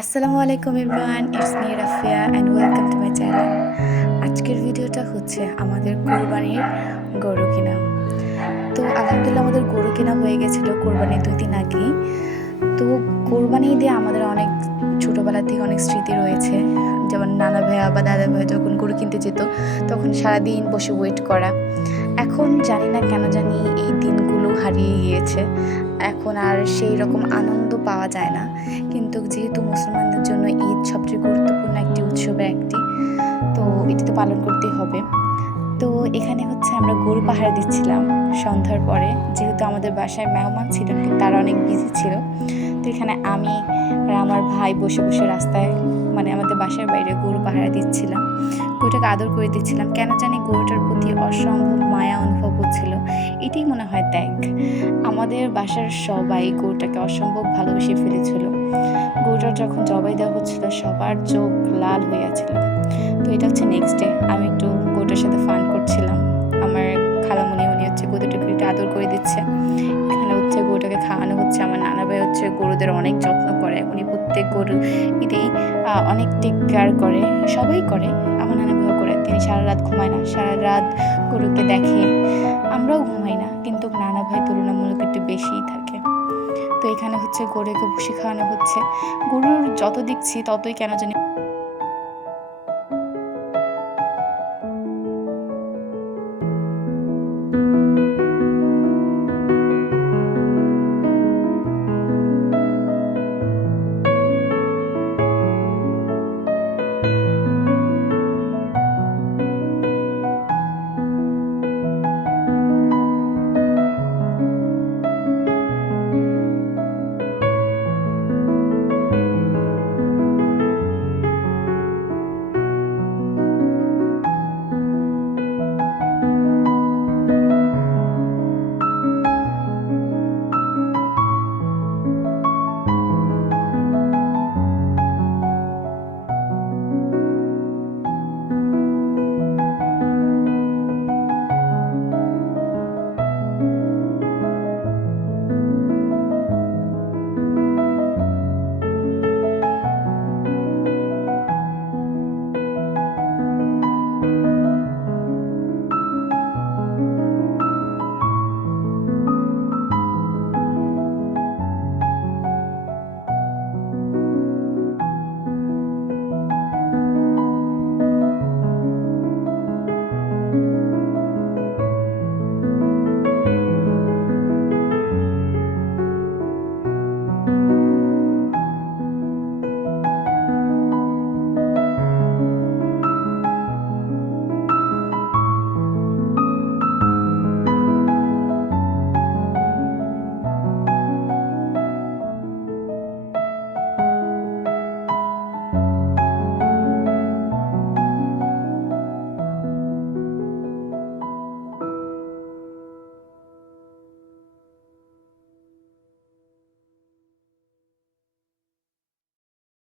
আসসালামু আলাইকুম everyone, it's me Rafia and welcome to my channel. আজকের ভিডিওটা হচ্ছে আমাদের কোরবানির গরু কেনা। তো আলহামদুলিল্লাহ আমাদের গরু কেনা হয়ে গেছিলো কোরবানির 2 দিন আগেই। তো কোরবানি ঈদে আমাদের অনেক ছোটোবেলা থেকে অনেক স্মৃতি রয়েছে। যেমন নানা ভাইয়া বা দাদা ভাইয়া যখন গরু কিনতে যেত তখন সারাদিন বসে ওয়েট করা। এখন জানি না কেন জানি এই দিনগুলো হারিয়ে গিয়েছে। এখন আর সেই রকম আনন্দ পাওয়া যায় না। কিন্তু যেহেতু মুসলমানদের জন্য ঈদ সবচেয়ে গুরুত্বপূর্ণ একটি উৎসবের একটি, তো এটি তো পালন করতেই হবে। তো এখানে হচ্ছে আমরা গরু পাহারা দিচ্ছিলাম সন্ধ্যার পরে, যেহেতু আমাদের বাসায় মেহমান ছিলেন কিন্তু তারা অনেক বিজি ছিল। তো এখানে আমি আর আমার ভাই বসে বসে রাস্তায় মানে আমাদের বাসার বাইরে গরু পাহারা দিচ্ছিলাম, গরুটাকে আদর করে দিচ্ছিলাম। কেন জানি গরুটার প্রতি অসম্ভব মায়া অনুভব হচ্ছিল। এটাই মনে হয় ত্যাগ। আমাদের বাসার সবাই গরুটাকে অসম্ভব ভালোবেসে ফেলেছিল। গরুটার যখন জবাই দেওয়া হচ্ছিল সবার চোখ লাল হয়ে আছিল। তো এটা হচ্ছে নেক্সট ডে, আমি একটু গরুটার সাথে ফান করছিলাম। আমার খালামণি উনি হচ্ছে গরুটাকে একটু আদর করে দিচ্ছে। এখানে হচ্ছে গরুটাকে খাওয়ানো হচ্ছে। আমার নানা ভাই হচ্ছে গরুদের অনেক যত্ন করে, উনি প্রত্যেক গরু এটাই অনেক টেক কেয়ার করে, সবাই করে। আমার নানা ভাইও করে, তিনি সারা রাত ঘুমায় না, সারা রাত গরুকে দেখে। আমরাও ঘুমাই না, কিন্তু নানা ভাই তুলনামূলক একটু বেশিই থাকে। তো এখানে হচ্ছে গরুকে ভুসি খাওয়ানো হচ্ছে। গরুর যত দেখছি ততই কেন জানি